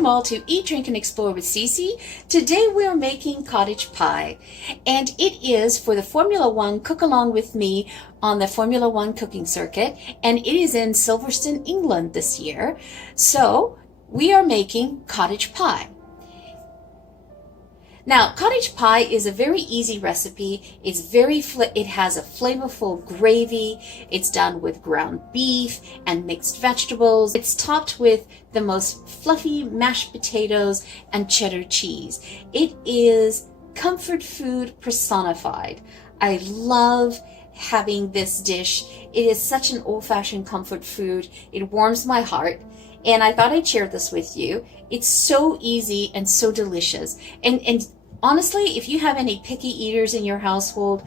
Welcome all to Eat, Drink, and Explore with Cece. Today we're making cottage pie, and it is for the Formula One Cook Along with Me on the Formula One cooking circuit, and it is in Silverton, England this year. So we are making cottage pie. Now, cottage pie is a very easy recipe. It has a flavorful gravy. It's done with ground beef and mixed vegetables. It's topped with the most fluffy mashed potatoes and cheddar cheese. It is comfort food personified. I love having this dish. It is such an old-fashioned comfort food. It warms my heart. And I thought I'd share this with you. It's so easy and so delicious. And honestly, if you have any picky eaters in your household,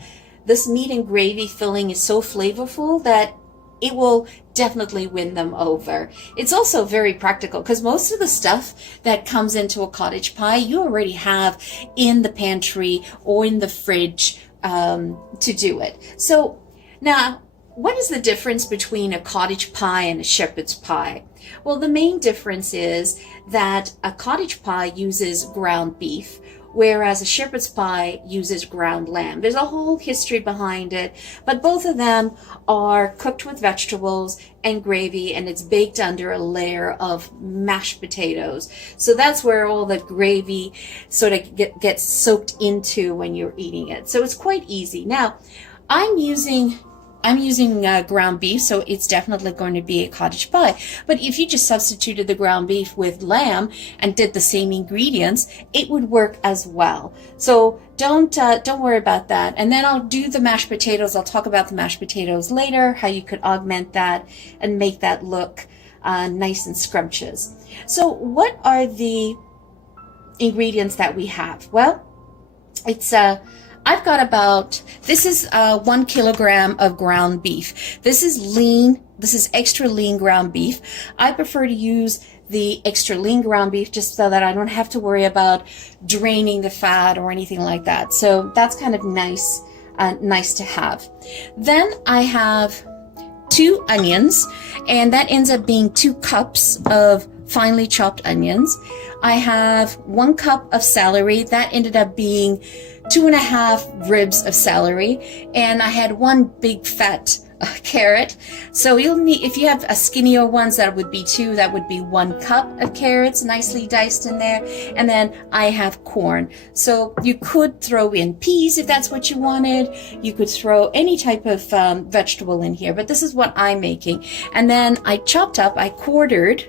this meat and gravy filling is so flavorful that it will definitely win them over. It's also very practical because most of the stuff that comes into a cottage pie you already have in the pantry or in the fridge to do it. So now, what is the difference between a cottage pie and a shepherd's pie? Well, the main difference is that a cottage pie uses ground beef, whereas a shepherd's pie uses ground lamb. There's a whole history behind it, but both of them are cooked with vegetables and gravy, and it's baked under a layer of mashed potatoes. So that's where all the gravy sort of gets soaked into when you're eating it. So it's quite easy. Now, I'm using ground beef, so it's definitely going to be a cottage pie. But if you just substituted the ground beef with lamb and did the same ingredients, it would work as well. So don't worry about that. And then I'll do the mashed potatoes. I'll talk about the mashed potatoes later, how you could augment that and make that look nice and scrumptious. So what are the ingredients that we have? Well, it's I've got this is 1 kilogram of ground beef. This is lean, this is extra lean ground beef. I prefer to use the extra lean ground beef just so that I don't have to worry about draining the fat or anything like that. So that's kind of nice to have. Then I have 2 onions, and that ends up being 2 cups of finely chopped onions. I have 1 cup of celery. That ended up being 2.5 ribs of celery, and I had 1 big fat carrot. So you'll need, if you have a skinnier ones, that would be 2. That would be 1 cup of carrots, nicely diced in there. And then I have corn. So you could throw in peas if that's what you wanted. You could throw any type of vegetable in here, but this is what I'm making. And then I quartered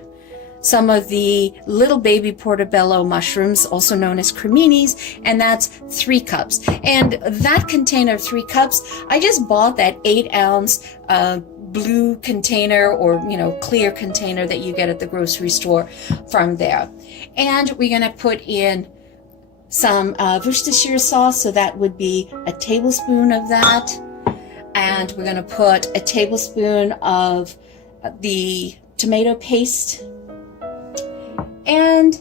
some of the little baby portobello mushrooms, also known as creminis, and that's 3 cups. And that container of 3 cups, I just bought that 8-ounce blue container, or clear container that you get at the grocery store from there. And we're gonna put in some Worcestershire sauce, so that would be a tablespoon of that. And we're gonna put a tablespoon of the tomato paste. And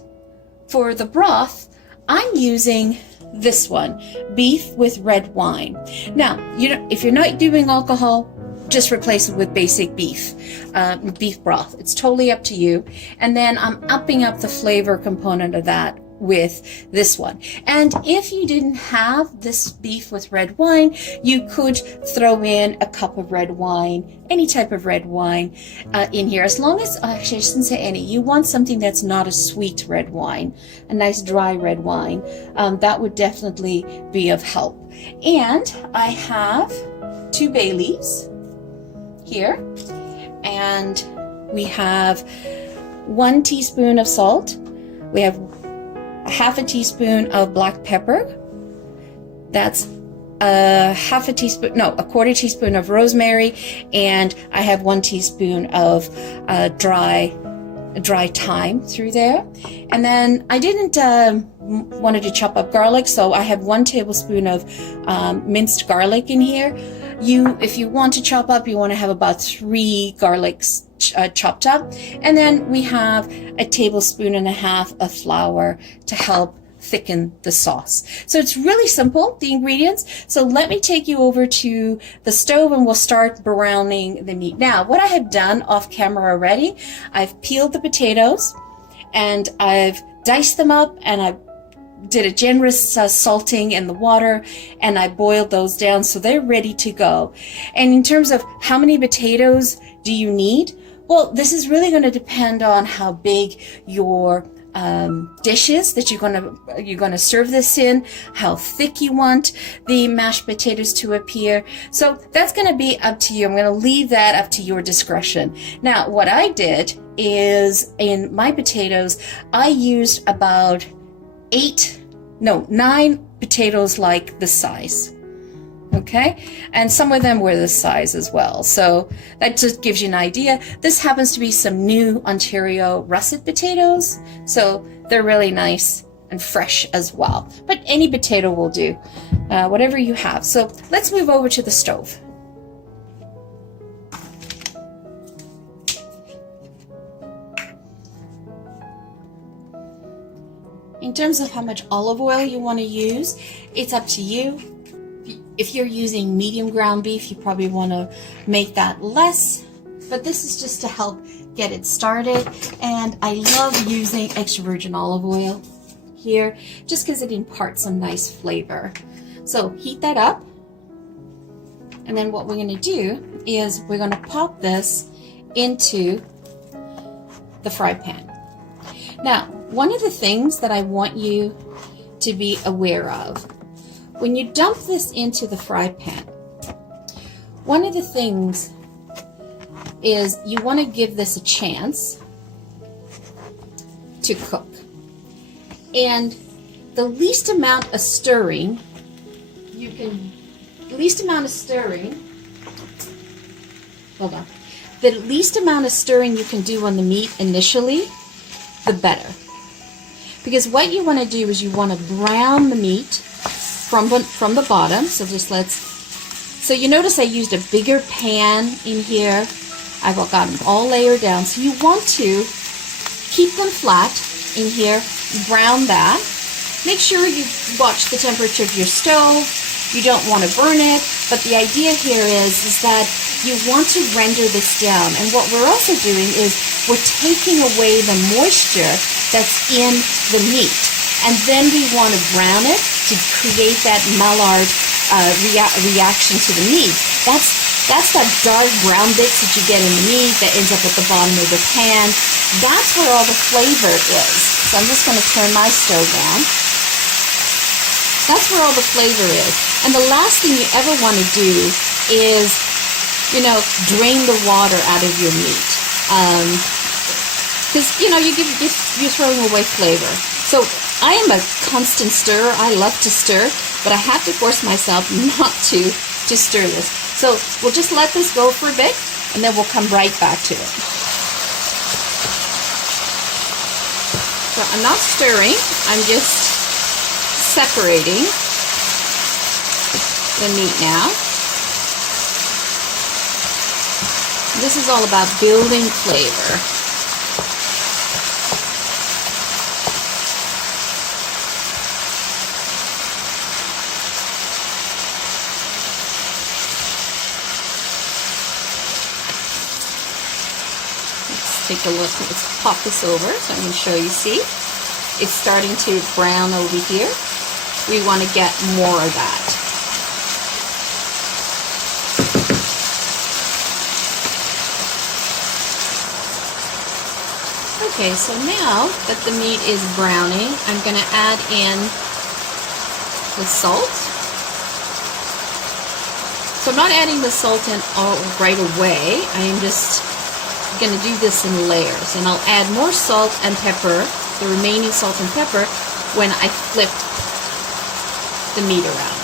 for the broth, I'm using this one, beef with red wine. Now, if you're not doing alcohol, just replace it with basic beef broth. It's totally up to you. And then I'm upping up the flavor component of that with this one. And if you didn't have this beef with red wine, you could throw in a cup of red wine, any type of red wine in here, as long as, actually I shouldn't say any, you want something that's not a sweet red wine, a nice dry red wine. That would definitely be of help. And I have 2 bay leaves here, and we have 1 teaspoon of salt. We have 1/2 teaspoon of black pepper. That's a 1/4 teaspoon of rosemary, and I have 1 teaspoon of dry thyme through there. And then I didn't wanted to chop up garlic, so I have 1 tablespoon of minced garlic in here. If you want to chop up, you want to have about 3 garlics chopped up. And then we have 1.5 tablespoons of flour to help thicken the sauce. So it's really simple, the ingredients. So let me take you over to the stove and we'll start browning the meat. Now, what I have done off camera already, I've peeled the potatoes and I've diced them up, and I did a generous salting in the water, and I boiled those down so they're ready to go. And in terms of how many potatoes do you need? Well, this is really going to depend on how big your dishes that you're gonna serve this in, how thick you want the mashed potatoes to appear. So that's going to be up to you. I'm going to leave that up to your discretion. Now, what I did is in my potatoes, I used about 9 potatoes like this size. Okay, and some of them were this size as well, so that just gives you an idea. This happens to be some new Ontario russet potatoes, so they're really nice and fresh as well, but any potato will do, whatever you have. So let's move over to the stove. In terms of how much olive oil you want to use, it's up to you. If you're using medium ground beef, you probably want to make that less, but this is just to help get it started. And I love using extra virgin olive oil here just because it imparts some nice flavor. So heat that up, and then what we're going to do is we're going to pop this into the fry pan. Now, one of the things that I want you to be aware of, when you dump this into the fry pan, one of the things is you want to give this a chance to cook. And the least amount of stirring you can, the least amount of stirring you can do on the meat initially, the better. Because what you want to do is you want to brown the meat from the bottom. So you notice I used a bigger pan in here. I've got them all layered down. So you want to keep them flat in here, brown that. Make sure you watch the temperature of your stove. You don't want to burn it, but the idea here is that you want to render this down. And what we're also doing is we're taking away the moisture that's in the meat. And then we want to brown it to create that Maillard reaction to the meat. That's that dark brown bits that you get in the meat that ends up at the bottom of the pan. That's where all the flavor is. So I'm just going to turn my stove down. That's where all the flavor is. And the last thing you ever want to do is, drain the water out of your meat. Because, you're throwing away flavor. So I am a constant stirrer. I love to stir, but I have to force myself not to stir this. So we'll just let this go for a bit, and then we'll come right back to it. So I'm not stirring. I'm just separating the meat now. This is all about building flavor. Take a look. Let's pop this over so I can show you. See, it's starting to brown over here. We want to get more of that. Okay, so now that the meat is browning, I'm going to add in the salt. So I'm not adding the salt in all right away. I am just going to do this in layers, and I'll add more salt and pepper, the remaining salt and pepper, when I flip the meat around.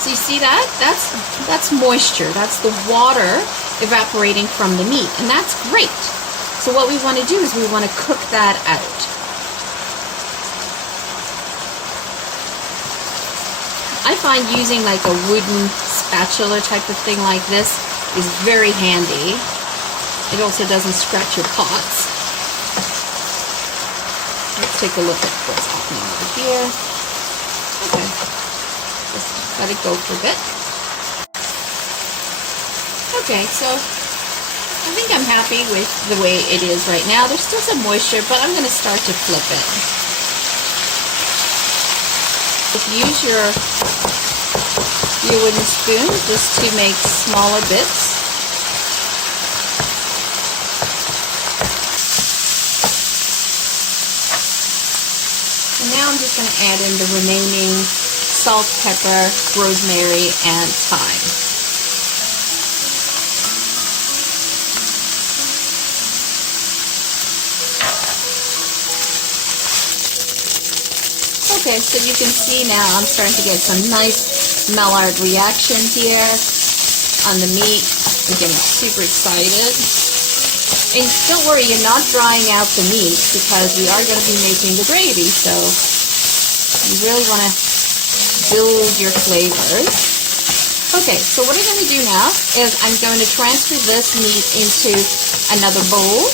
So you see that? That's moisture. That's the water evaporating from the meat, and that's great. So what we want to do is we want to cook that out. I find using like a wooden spatula type of thing like this is very handy. It also doesn't scratch your pots. Let's take a look at what's happening over here. Okay, just let it go for a bit. Okay, so I think I'm happy with the way it is right now. There's still some moisture, but I'm going to start to flip it. Use your wooden spoon just to make smaller bits. And now I'm just going to add in the remaining salt, pepper, rosemary, and thyme. Okay, so you can see now I'm starting to get some nice Maillard reaction here on the meat. I'm getting super excited. And don't worry, you're not drying out the meat because we are going to be making the gravy, so you really want to build your flavors. Okay, so what I'm going to do now is I'm going to transfer this meat into another bowl.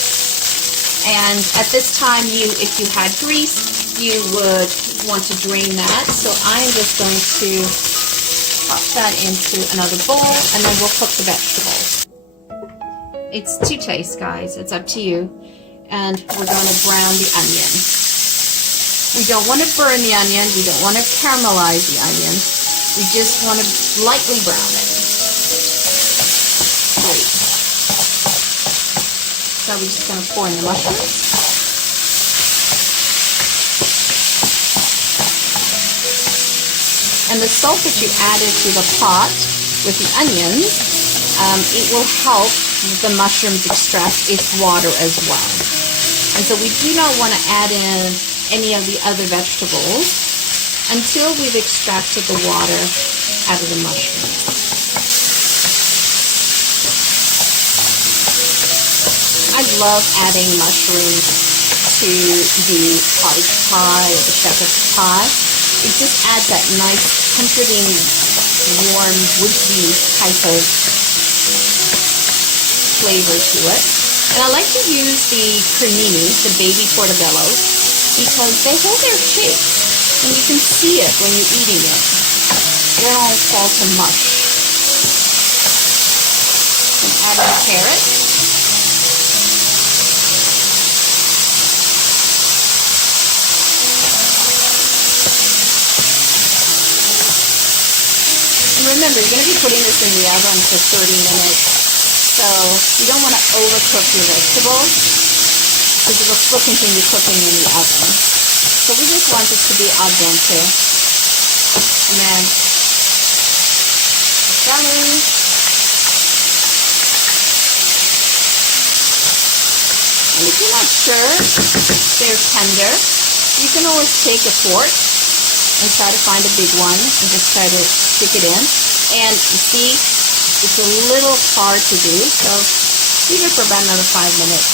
And at this time, if you had grease, you would want to drain that. So I'm just going to pop that into another bowl, and then we'll cook the vegetables. It's to taste, guys. It's up to you. And we're going to brown the onion. We don't want to burn the onion. We don't want to caramelize the onion. We just want to lightly brown it. Great. So we're just going to pour in the mushrooms. And the salt that you added to the pot with the onions, it will help the mushrooms extract its water as well. And so we do not want to add in any of the other vegetables until we've extracted the water out of the mushrooms. I love adding mushrooms to the cottage pie or the shepherd's pie. It just adds that nice, comforting, warm, woodsy type of flavor to it. And I like to use the creminis, the baby portobellos, because they hold their shape. And you can see it when you're eating it. They don't all fall to mush. And add in carrots. Remember, you're going to be putting this in the oven for 30 minutes, so you don't want to overcook your vegetables because it will still continue cooking in the oven. So we just want this to be al dente. And then celery. And if you're not sure they're tender, you can always take a fork and try to find a big one and just try to stick it in. And you see, it's a little hard to do, so leave it for about another 5 minutes.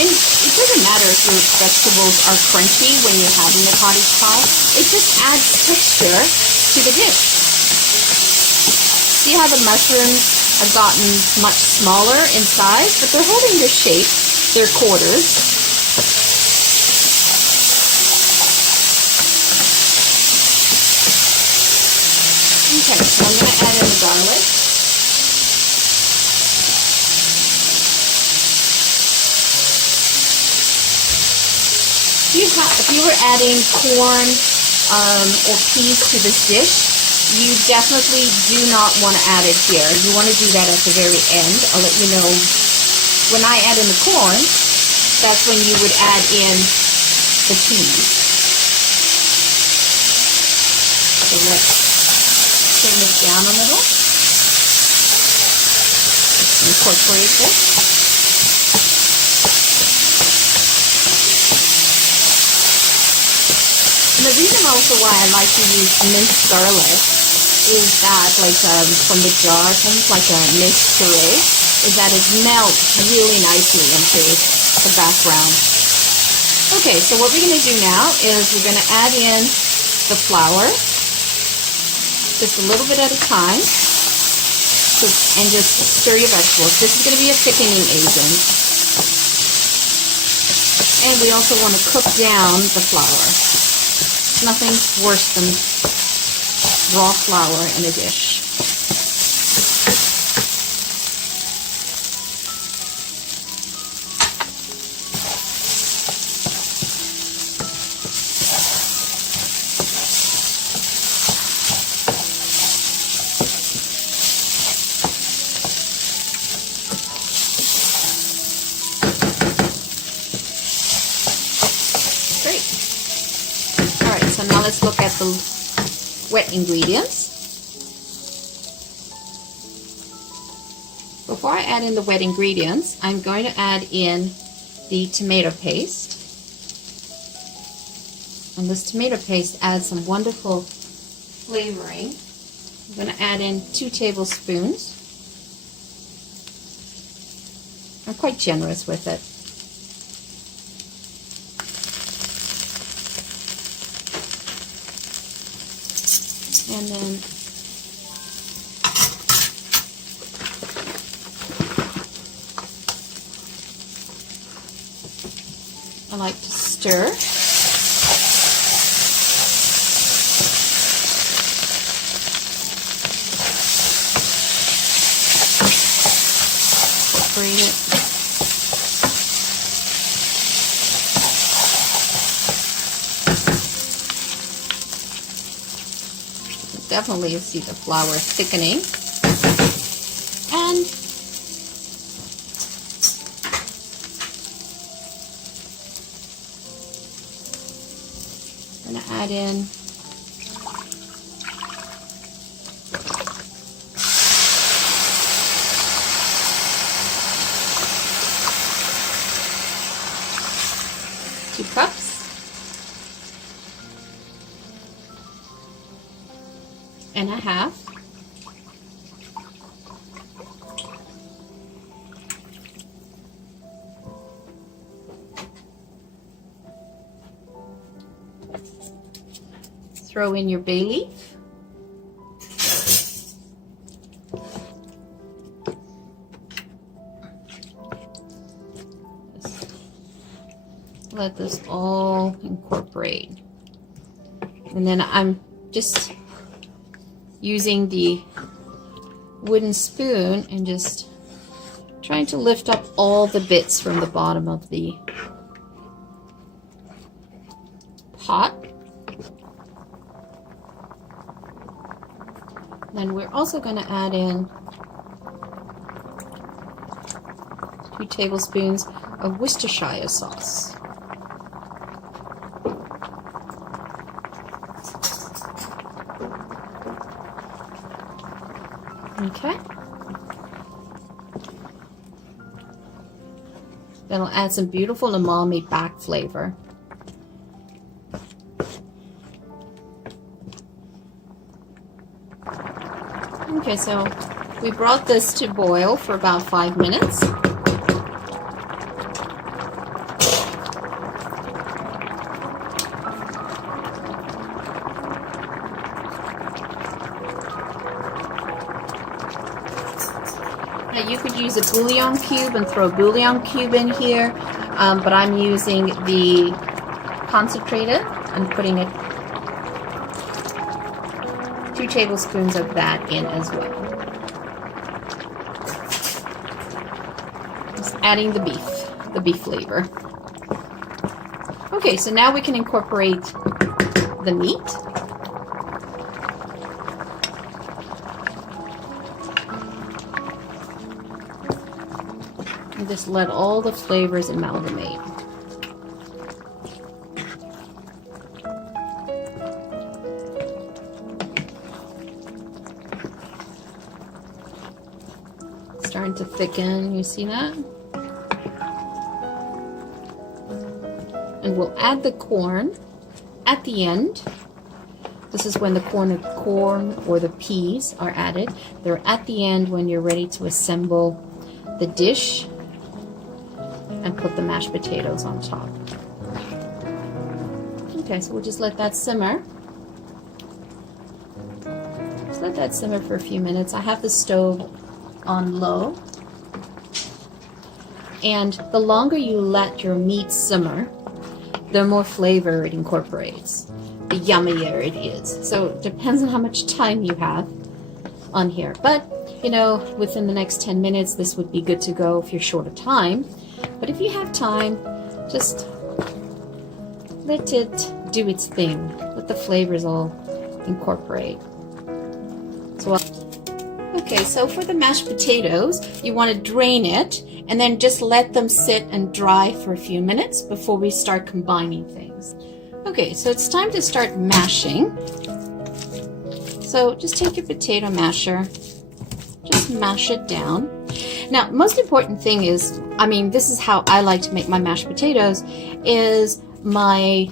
And it doesn't matter if your vegetables are crunchy when you're having the cottage pie. It just adds texture to the dish. See how the mushrooms have gotten much smaller in size, but they're holding their shape, their quarters. Okay, so I'm going to add in the garlic. If you were adding corn or peas to this dish, you definitely do not want to add it here. You want to do that at the very end. I'll let you know. When I add in the corn, that's when you would add in the peas. So let's turn this down a little. Incorporate this. And the reason also why I like to use minced garlic is that, from the jar, almost like a minced puree, is that it melts really nicely into the background. Okay, so what we're going to do now is we're going to add in the flour, just a little bit at a time, and just stir your vegetables. This is going to be a thickening agent. And we also want to cook down the flour. There's nothing worse than raw flour in a dish. So now let's look at the wet ingredients. Before I add in the wet ingredients, I'm going to add in the tomato paste. And this tomato paste adds some wonderful flavoring. I'm going to add in 2 tablespoons. I'm quite generous with it. And then I like to stir. Incorporate it. Definitely see the flour thickening. And I'm going to add in two cups. And a half. Throw in your bay leaf. Let this all incorporate. And then I'm just using the wooden spoon and just trying to lift up all the bits from the bottom of the pot. Then we're also going to add in 2 tablespoons of Worcestershire sauce. Okay. That'll add some beautiful umami back flavor. Okay, so we brought this to boil for about 5 minutes. Now you could use a bouillon cube and throw a bouillon cube in here, but I'm using the concentrated and putting it 2 tablespoons of that in as well. Just adding the beef flavor. Okay, so now we can incorporate the meat. And just let all the flavors amalgamate. Starting to thicken, you see that? And we'll add the corn at the end. This is when the corn or the peas are added. They're at the end when you're ready to assemble the dish and put the mashed potatoes on top. Okay, so we'll just let that simmer. Just let that simmer for a few minutes. I have the stove on low. And the longer you let your meat simmer, the more flavor it incorporates. the yummier it is. So it depends on how much time you have on here. But, you know, within the next 10 minutes, this would be good to go if you're short of time. But if you have time, just let it do its thing. Let the flavors all incorporate. So, okay, so for the mashed potatoes, you want to drain it and then just let them sit and dry for a few minutes before we start combining things. Okay, so it's time to start mashing. So just take your potato masher, just mash it down. Now, most important thing is, I mean, this is how I like to make my mashed potatoes, is my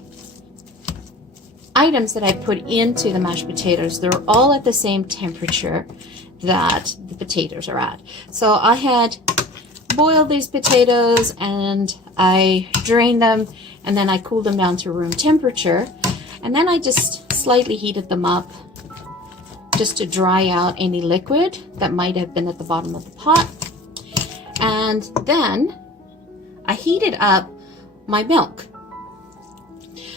items that I put into the mashed potatoes, they're all at the same temperature that the potatoes are at. So I had boiled these potatoes and I drained them and then I cooled them down to room temperature, and then I just slightly heated them up just to dry out any liquid that might have been at the bottom of the pot. And then I heated up my milk.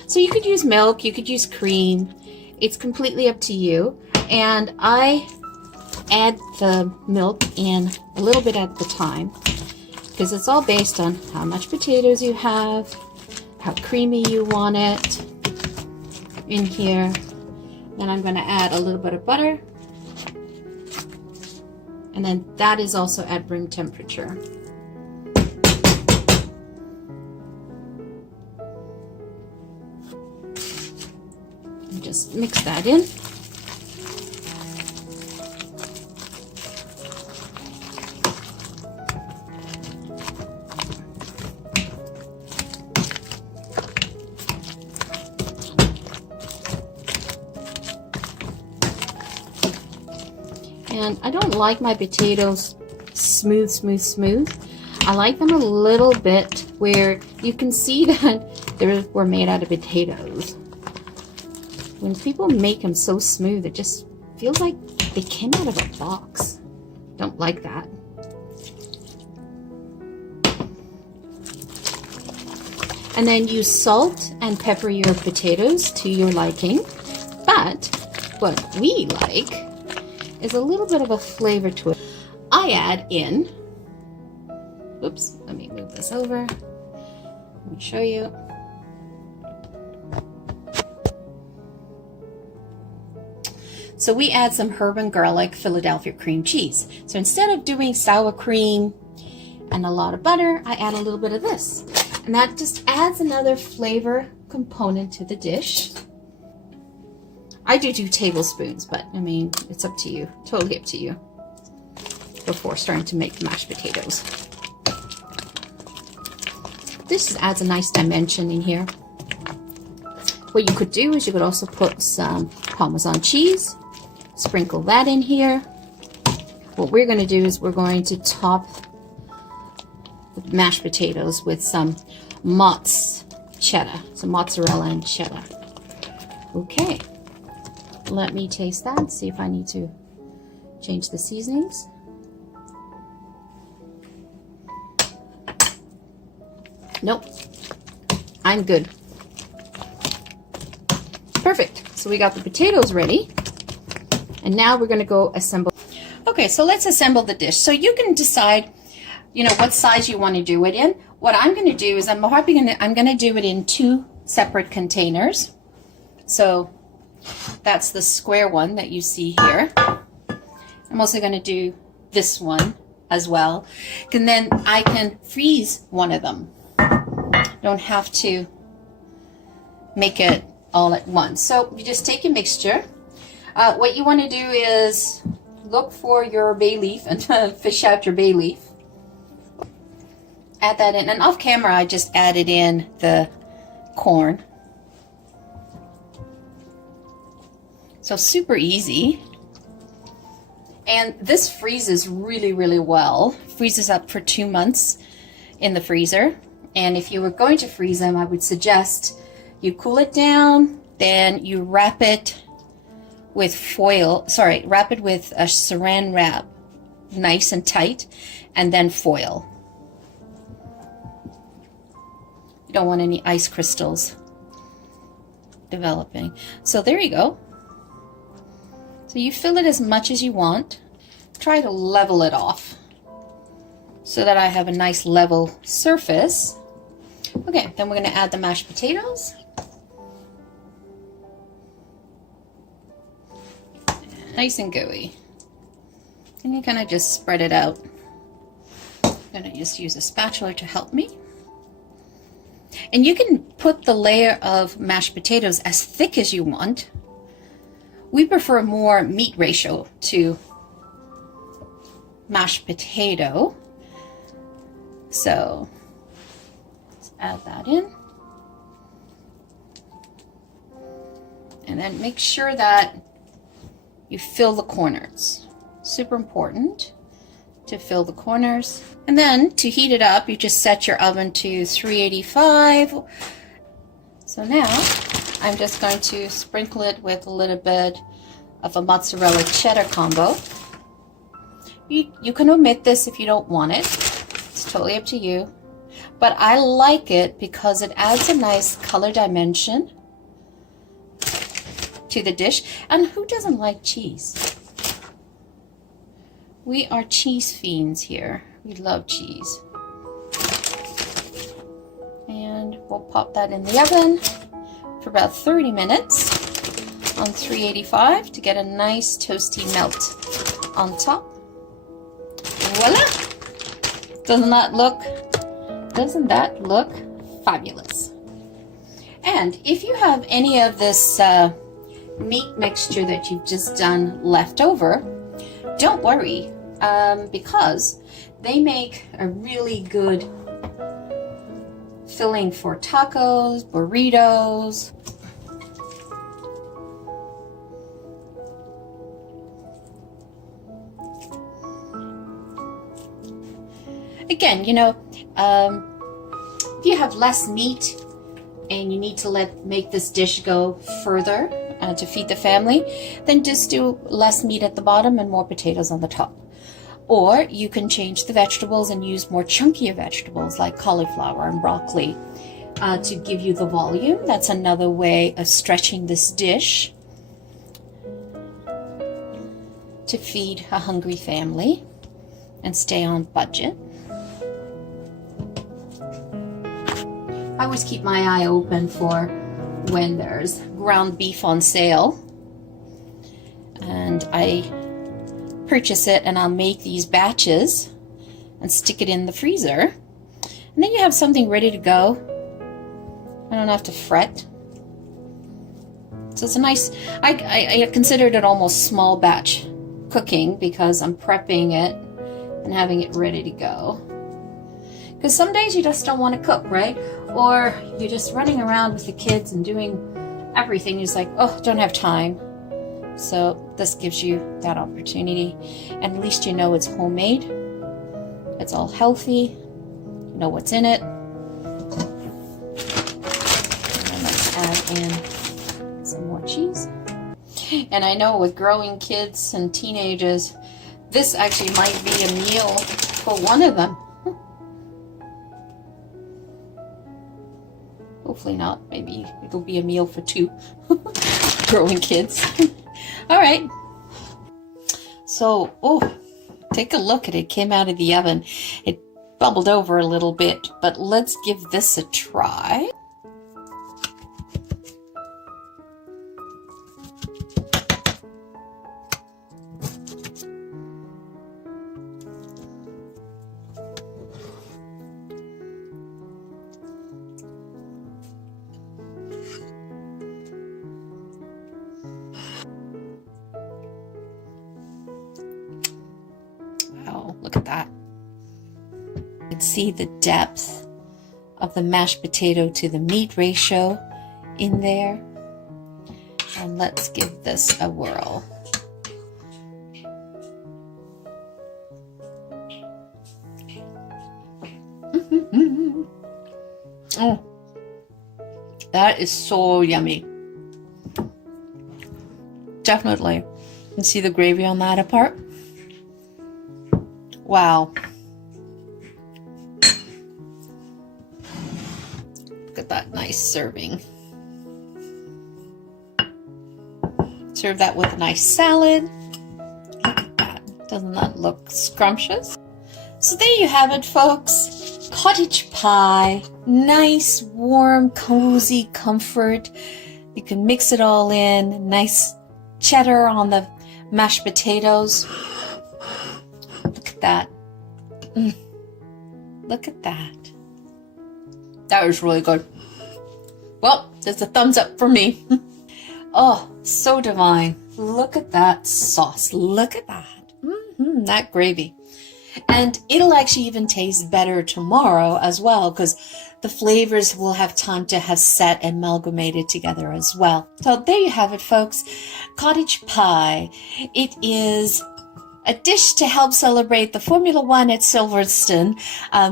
So you could use milk, you could use cream, it's completely up to you. And I add the milk in a little bit at the time, because it's all based on how much potatoes you have, how creamy you want it in here. Then I'm going to add a little bit of butter, and then that is also at room temperature. And just mix that in. And I don't like my potatoes smooth. I like them a little bit where you can see that they were made out of potatoes. When people make them so smooth, it just feels like they came out of a box. Don't like that. And then you salt and pepper your potatoes to your liking. But what we like is a little bit of a flavor to it. I add in, oops, let me move this over. Let me show you. So we add some herb and garlic Philadelphia cream cheese. So instead of doing sour cream and a lot of butter, I add a little bit of this. And that just adds another flavor component to the dish. I do 2 tablespoons, but I mean, it's up to you, totally up to you, before starting to make the mashed potatoes. This adds a nice dimension in here. What you could do is you could also put some Parmesan cheese, sprinkle that in here. What we're going to do is we're going to top the mashed potatoes with some Mott's cheddar, some mozzarella and cheddar. Okay. Let me taste that, see if I need to change the seasonings. Nope, I'm good. Perfect, so we got the potatoes ready. And now we're gonna go assemble. Okay, so let's assemble the dish. So you can decide, you know, what size you wanna do it in. What I'm gonna do is I'm gonna do it in 2 separate containers. So that's the square one that you see here. I'm also going to do this one as well. And then I can freeze one of them. Don't have to make it all at once. So you just take a mixture. What you want to do is look for your bay leaf and fish out your bay leaf. Add that in. And off camera, I just added in the corn. So super easy. And this freezes really well. Freezes up for 2 months in the freezer. And if you were going to freeze them, I would suggest you cool it down, then you wrap it with foil, wrap it with a saran wrap, nice and tight, and then foil. You don't want any ice crystals. developing. So there you go. So you fill it as much as you want. Try to level it off so that I have a nice level surface. Okay, then we're going to add the mashed potatoes. Nice and gooey. And you kind of just spread it out. I'm going to just use a spatula to help me. And you can put the layer of mashed potatoes as thick as you want. We prefer more meat ratio to mashed potato. So let's add that in. And then make sure that you fill the corners. Super important to fill the corners. And then to heat it up, you just set your oven to 385. So now I'm just going to sprinkle it with a little bit of a mozzarella cheddar combo. You can omit this if you don't want it. It's totally up to you. But I like it because it adds a nice color dimension to the dish. And who doesn't like cheese? We are cheese fiends here. We love cheese. And we'll pop that in the oven for about 30 minutes on 385 to get a nice toasty melt on top. Voila! Doesn't that look fabulous? And if you have any of this meat mixture that you've just done left over, don't worry, because they make a really good filling for tacos, burritos. Again, you know, if you have less meat and you need to make this dish go further to feed the family, then just do less meat at the bottom and more potatoes on the top. Or you can change the vegetables and use more chunkier vegetables like cauliflower and broccoli to give you the volume. That's another way of stretching this dish to feed a hungry family and stay on budget. I always keep my eye open for when there's ground beef on sale, and I purchase it and I'll make these batches and stick it in the freezer, and then you have something ready to go. I don't have to fret. So it's a nice, I considered it almost small batch cooking because I'm prepping it and having it ready to go. Because some days you just don't want to cook, right? Or you're just running around with the kids and doing everything. You're just like, oh, don't have time. So this gives you that opportunity. And at least you know it's homemade. It's all healthy. You know what's in it. And let's add in some more cheese. And I know with growing kids and teenagers, this actually might be a meal for one of them. Hopefully not. Maybe it'll be a meal for two growing kids. All right. So, oh, take a look at it. It came out of the oven. It bubbled over a little bit, but let's give this a try. Wow, look at that. You can see the depth of the mashed potato to the meat ratio in there. And let's give this a whirl. Oh, that is so yummy. Definitely. You can see the gravy on that apart. Wow. Look at that nice serving. Serve that with a nice salad. Look at that. Doesn't that look scrumptious? So there you have it, folks. Cottage pie. Nice, warm, cozy comfort. You can mix it all in. Nice cheddar on the mashed potatoes. Look at that. Look at that. That was really good. Well, there's a thumbs up for me. Oh, so divine. Look at that sauce. Look at that. That gravy. And it'll actually even taste better tomorrow as well, because the flavors will have time to have set and amalgamated together as well. So there you have it, folks. Cottage pie. It is a dish to help celebrate the Formula One at Silverton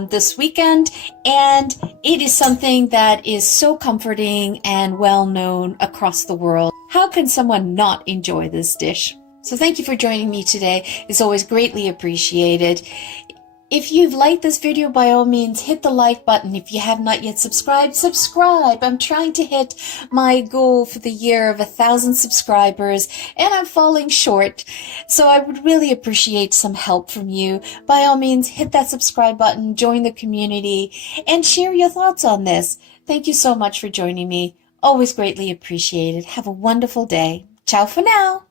this weekend, and it is something that is so comforting and well known across the world. How can someone not enjoy this dish? So thank you for joining me today. It's always greatly appreciated. If you've liked this video, by all means, hit the like button. If you have not yet subscribed, subscribe. I'm trying to hit my goal for the year of 1,000 subscribers, and I'm falling short. So I would really appreciate some help from you. By all means, hit that subscribe button, join the community, and share your thoughts on this. Thank you so much for joining me. Always greatly appreciated. Have a wonderful day. Ciao for now.